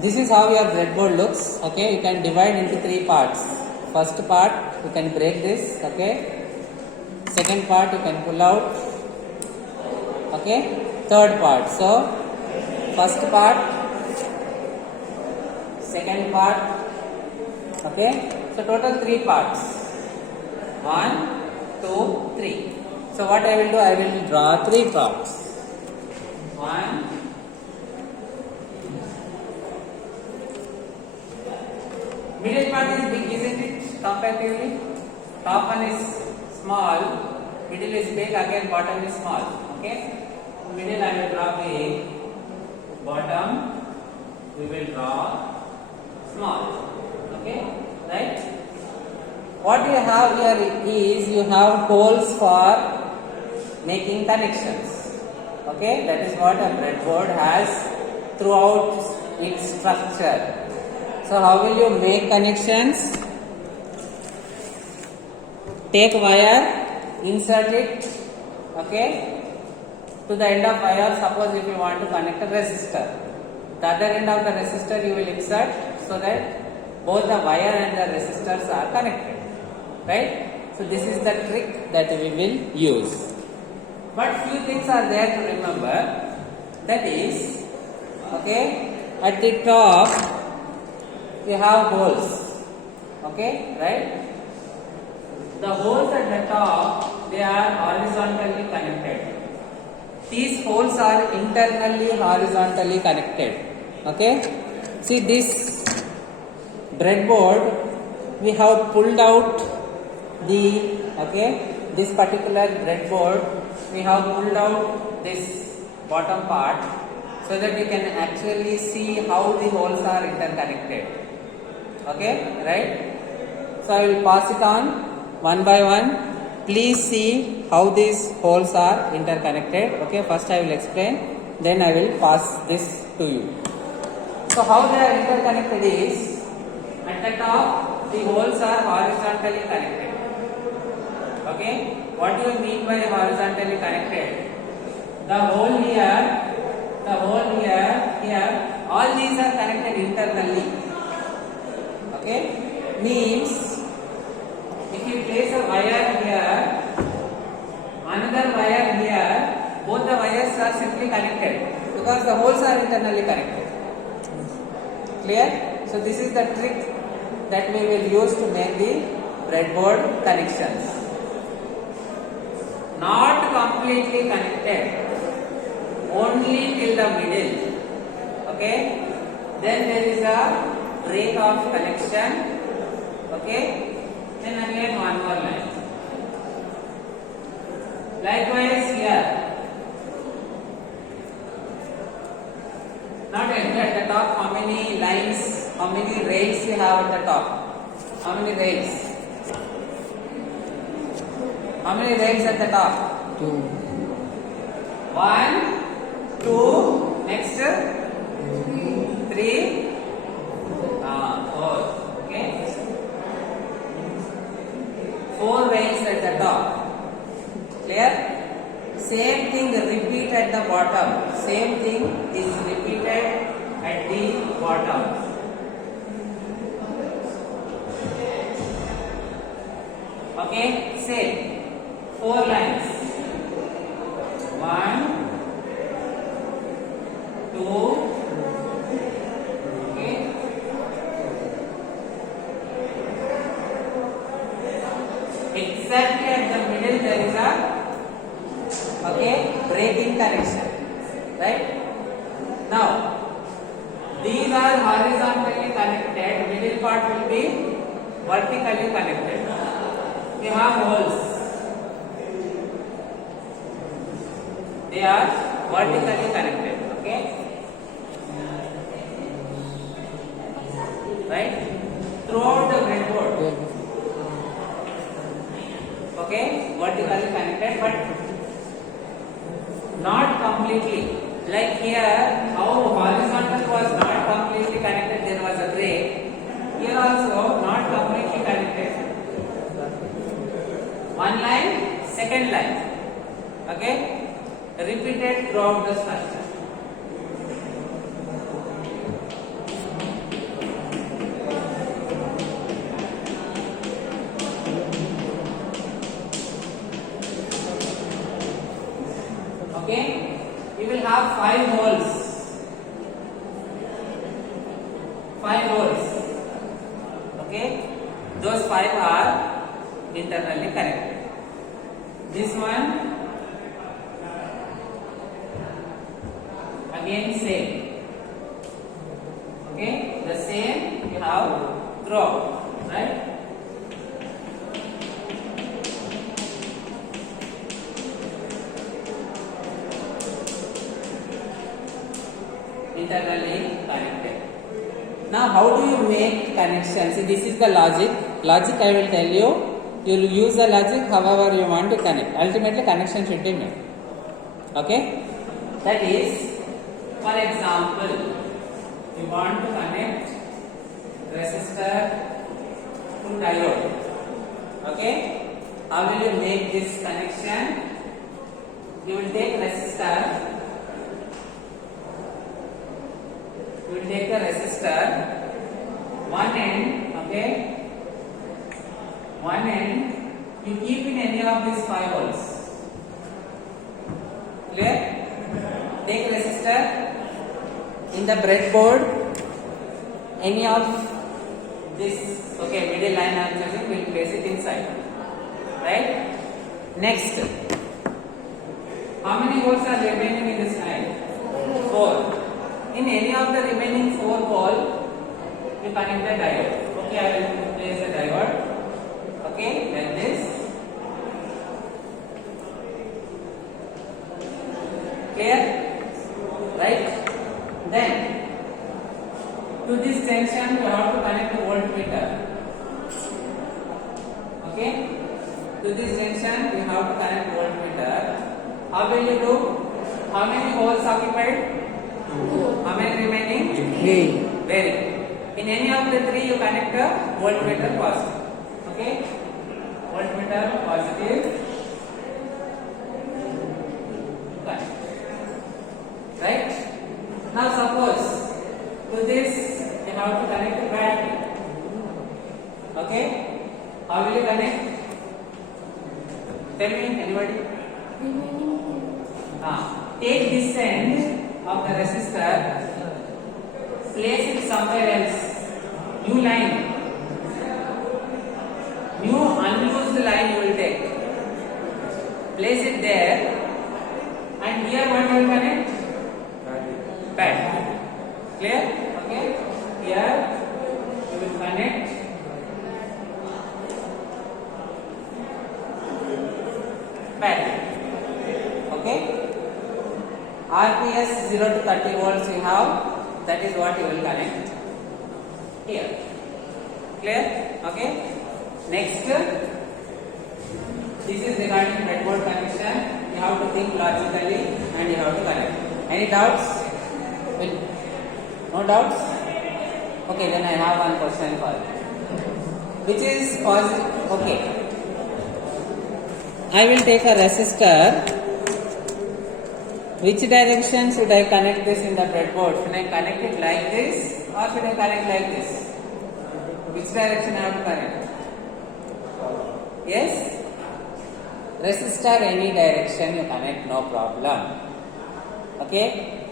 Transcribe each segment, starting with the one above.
this is how your breadboard looks. Okay, you can divide into three parts. First part, you can break this. Okay. Second part, you can pull out. Okay. Third part. So, first part, second part. Okay. So total three parts. 1, 2, 3. So what I will do? I will draw three parts. 1. Middle part is big, isn't it? Comparatively. Top one is small, middle is big, again bottom is small. Okay. Middle I will draw big, bottom we will draw small. Okay. Right. What you have here is you have holes for making connections. Okay. That is what a breadboard has throughout its structure. So how will you make connections? Take wire, insert it, okay, to the end of wire. Suppose if you want to connect a resistor, the other end of the resistor you will insert so that both the wire and the resistors are connected, right? So this is the trick that we will use. But few things are there to remember. That is, okay, at the top you have holes, okay, right? The holes at the top, they are horizontally connected. These holes are internally horizontally connected. Okay. See this breadboard, we have pulled out the, okay, this particular breadboard, we have pulled out this bottom part so that we can actually see how the holes are interconnected. Okay, right? So I will pass it on one by one. Please see how these holes are interconnected. Okay, first I will explain, then I will pass this to you. So how they are interconnected is, at the top the holes are horizontally connected. Okay, what do you mean by horizontally connected? The hole here, here, all these are connected internally. Okay, means if you place a wire here, another wire here, both the wires are simply connected because the holes are internally connected. Clear? So this is the trick that we will use to make the breadboard connections. Not completely connected, only till the middle. Okay? Then there is a break of connection. Okay? Then again one more line. Likewise here. Not at the top, how many lines, how many rails you have at the top? How many rails? How many rails at the top? 2. 1, 2, next 3, 4. Okay? 4 rails at the top. Clear? Same thing repeat at the bottom. Same thing is repeated at the bottom. Okay? Same. 4 lines. 1, 2. Okay? Exactly at the middle there is a breaking connection, right? Now these are horizontally connected, middle part will be vertically connected. We have holes, they are vertically connected. Okay, right? Throughout the breadboard. Okay, vertically connected, but not completely. Like here, how horizontal was not completely connected, there was a break. Here also not completely connected. One line, second line. Okay, repeated throughout the structure. Okay, you will have 5 holes. 5 holes. Okay, those 5 are internally connected. This one again same. Okay, the same you have throughout, right? Internally connected. Now, how do you make connections? See, this is the logic. Logic I will tell you. You will use the logic however you want to connect. Ultimately, connection should be made. Okay? That is, for example, you want to connect resistor to diode. Okay? How will you make this connection? You will take resistor. You will take the resistor, one end, okay, one end, you keep in any of these 5 holes. Clear? Take resistor in the breadboard, any of this, okay, middle line I am choosing, we will place it inside. Right? Next, how many holes are remaining in this line? 4. In any of the remaining 4 holes, you connect the diode. Okay, I will place a diode. Okay, like this. Clear? Right? Then, to this junction, you have to connect the voltmeter. Okay? To this junction, you have to connect voltmeter. How will you do? How many holes occupied? How many remaining? 3. Very good. In any of the 3, you connect the voltmeter positive. Okay? Voltmeter positive. Connect. Right? Now suppose to this you have to connect the battery. Okay? How will you connect? Tell me, anybody? Take this end of the resistor, place it somewhere else. New line, new unused line you will take. Place it there, and here what you will connect? Battery. Clear? Okay. Here you will connect battery. Okay. RPS 0 to 30 volts you have, that is what you will connect here. Clear? Okay. Next, this is regarding breadboard connection. You have to think logically and you have to connect. Any doubts? No doubts? Okay, then I have one question for you. Which is positive? Okay. I will take a resistor. Which direction should I connect this in the breadboard? Should I connect it like this or should I connect like this? Which direction I have to connect? Yes? Resistor any direction you connect, no problem. Okay?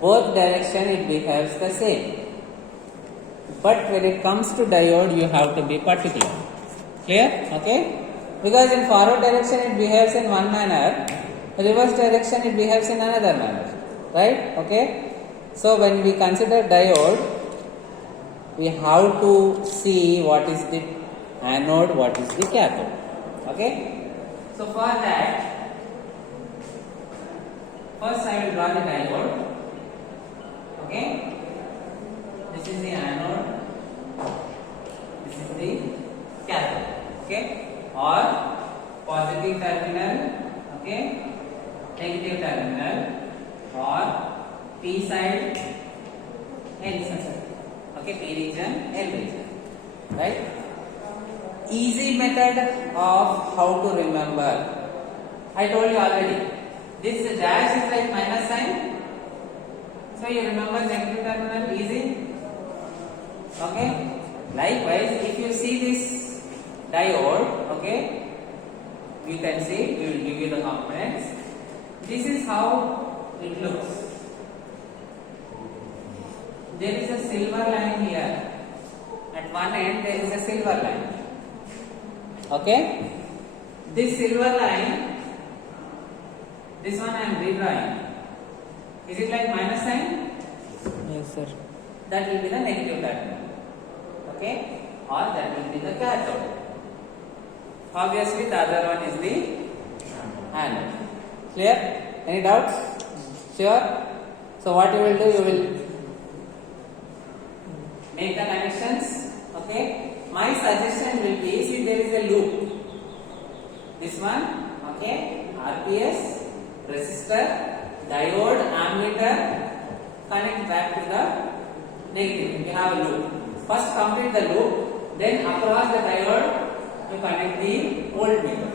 Both direction it behaves the same. But when it comes to diode, you have to be particular. Clear? Okay? Because in forward direction it behaves in one manner. Reverse direction it behaves in another manner, right? Okay, so when we consider diode, we have to see what is the anode, what is the cathode. Okay, so for that, first I will draw the diode. Okay, this is the anode, this is the cathode. Okay, or positive terminal. Okay, negative terminal, or P side, N side. Okay, P region, N region. Right? Easy method of how to remember. I told you already. This dash is like minus sign. So you remember negative terminal easy. Okay. Likewise, if you see this diode, okay, you can see, we will give you the components. This is how it looks. There is a silver line here. At one end there is a silver line. Okay? This silver line, this one I am redrawing. Is it like minus sign? Yes, sir. That will be the negative terminal. Okay? Or that will be the cathode. Obviously the other one is the anode. Clear? Any doubts? Sure? So what you will do, you will make the connections. Okay? My suggestion will be, see there is a loop. This one, okay, RPS, resistor, diode, ammeter, connect back to the negative. You have a loop. First complete the loop, then across the diode, you connect the voltmeter.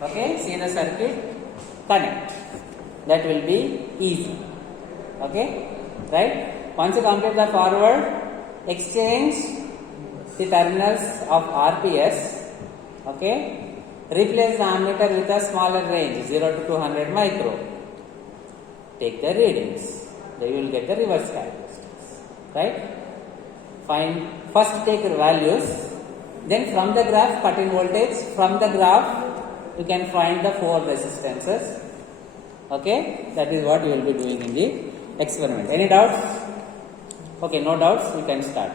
Okay, see the circuit, connect. That will be easy. Okay, right? Once you complete the forward, exchange the terminals of RPS. Okay, replace the ammeter with a smaller range 0 to 200 micro. Take the readings. Then you will get the reverse characteristics. Right? Find first take your values. Then from the graph cut in voltage. From the graph you can find the 4 resistances. Okay, that is what you will be doing in the experiment. Any doubts? Okay, no doubts. You can start.